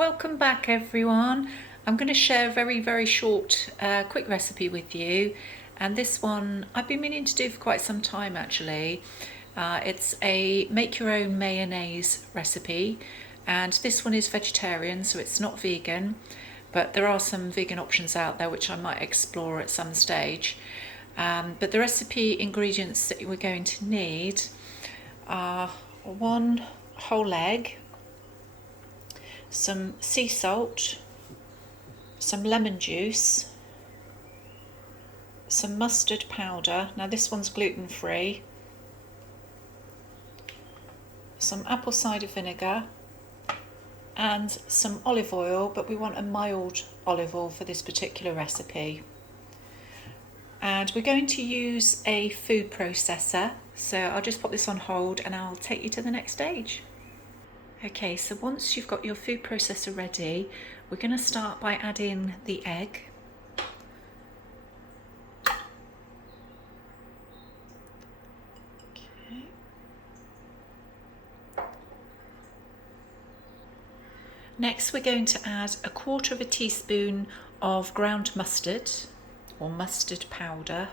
Welcome back everyone. I'm going to share a very short quick recipe with you, and this one I've been meaning to do for quite some time actually. It's a make your own mayonnaise recipe, and this one is vegetarian, so it's not vegan, but there are some vegan options out there which I might explore at some stage. But the recipe ingredients that we're going to need are 1 whole egg, some sea salt, some lemon juice, some mustard powder, now this one's gluten-free, some apple cider vinegar, and some olive oil, but we want a mild olive oil for this particular recipe. And we're going to use a food processor, so I'll just put this on hold and I'll take you to the next stage. Okay, so once you've got your food processor ready, we're going to start by adding the egg. Okay. Next, we're going to add 1/4 teaspoon of ground mustard or mustard powder.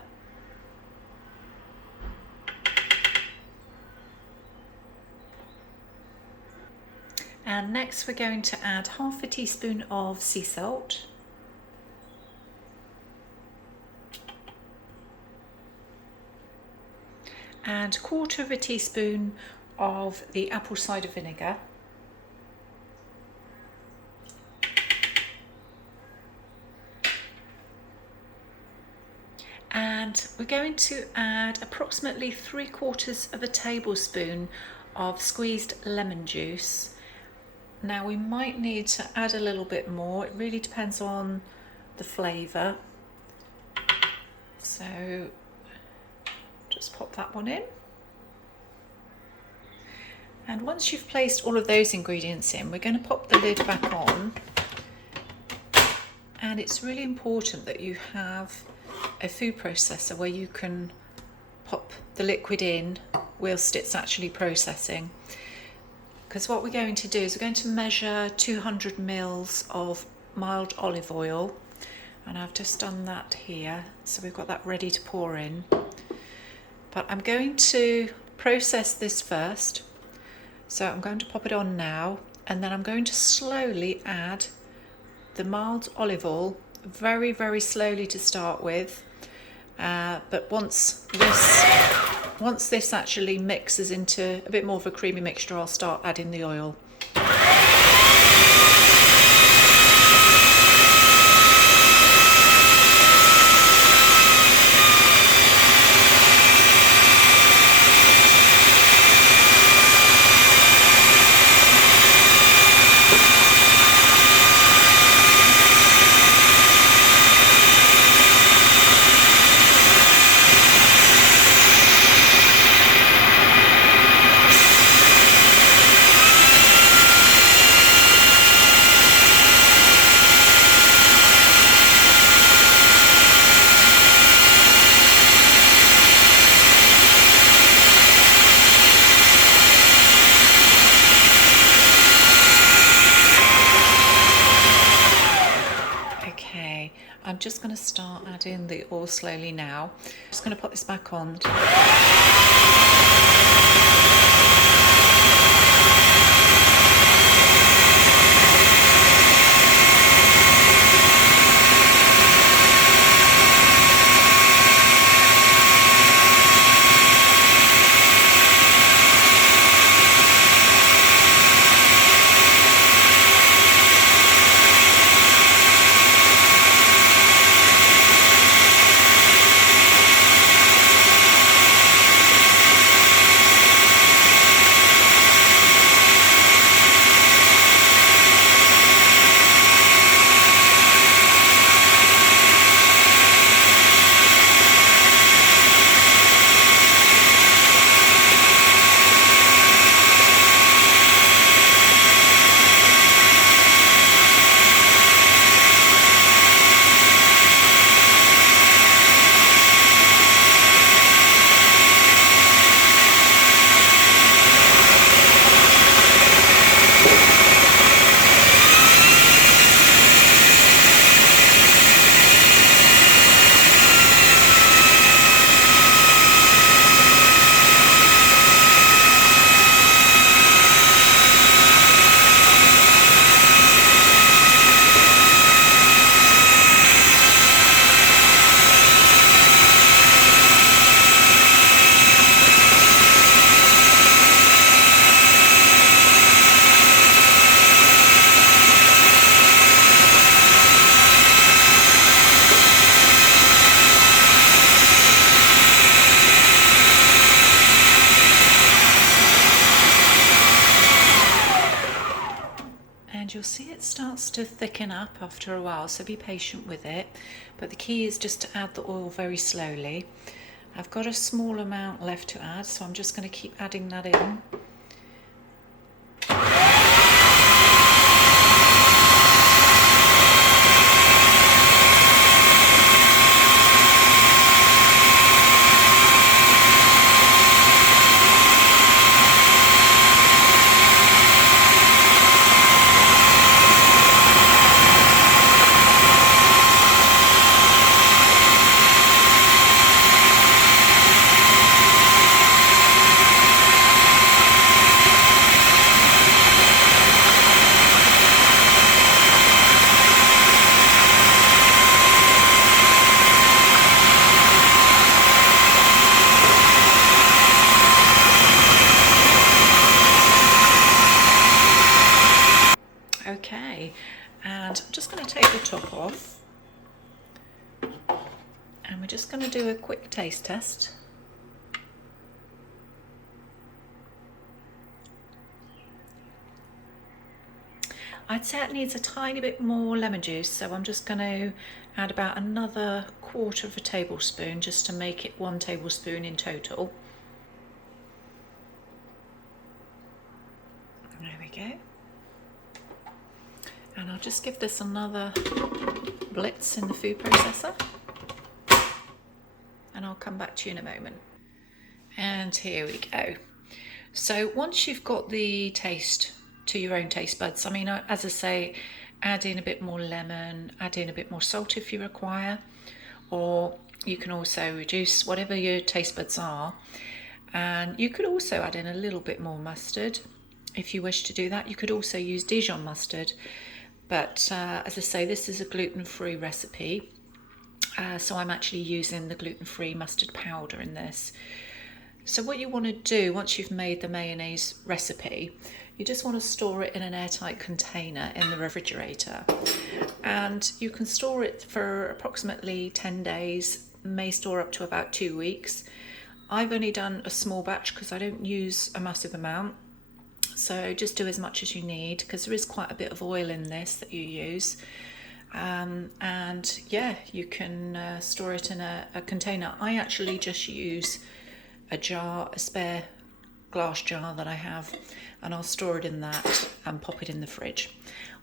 And next we're going to add 1/2 teaspoon of sea salt. And 1/4 teaspoon of the apple cider vinegar. And we're going to add approximately 3/4 tablespoon of squeezed lemon juice. Now we might need to add a little bit more, it really depends on the flavour. So just pop that one in. And once you've placed all of those ingredients in, we're going to pop the lid back on. And it's really important that you have a food processor where you can pop the liquid in whilst it's actually processing. Because what we're going to do is we're going to measure 200 mils of mild olive oil, and I've just done that here, so we've got that ready to pour in. But I'm going to process this first, so I'm going to pop it on now, and then I'm going to slowly add the mild olive oil, very slowly to start with, but once this actually mixes into a bit more of a creamy mixture, I'll start adding the oil. I'm just going to start adding the oil slowly now. I'm just going to put this back on. And you'll see it starts to thicken up after a while, so be patient with it. But the key is just to add the oil very slowly. I've got a small amount left to add, so I'm just going to keep adding that in. Okay, and I'm just going to take the top off, and we're just going to do a quick taste test. I'd say it needs a tiny bit more lemon juice, so I'm just going to add about another 1/4 of a tablespoon just to make it 1 tablespoon in total. There we go. And I'll just give this another blitz in the food processor, and I'll come back to you in a moment. And here we go. So once you've got the taste to your own taste buds, I mean, as I say, add in a bit more lemon, add in a bit more salt if you require, or you can also reduce whatever your taste buds are. And you could also add in a little bit more mustard if you wish to do that. You could also use Dijon mustard. But as I say, this is a gluten-free recipe, so I'm actually using the gluten-free mustard powder in this. So what you want to do once you've made the mayonnaise recipe, you just want to store it in an airtight container in the refrigerator. And you can store it for approximately 10 days, may store up to about 2 weeks. I've only done a small batch because I don't use a massive amount. So just do as much as you need, because there is quite a bit of oil in this that you use. And yeah, you can store it in a container. I actually just use a jar, a spare glass jar that I have, and I'll store it in that and pop it in the fridge.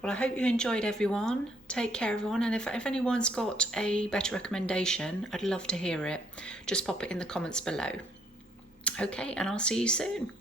Well, I hope you enjoyed, everyone. Take care, everyone. And if anyone's got a better recommendation, I'd love to hear it. Just pop it in the comments below. Okay, and I'll see you soon.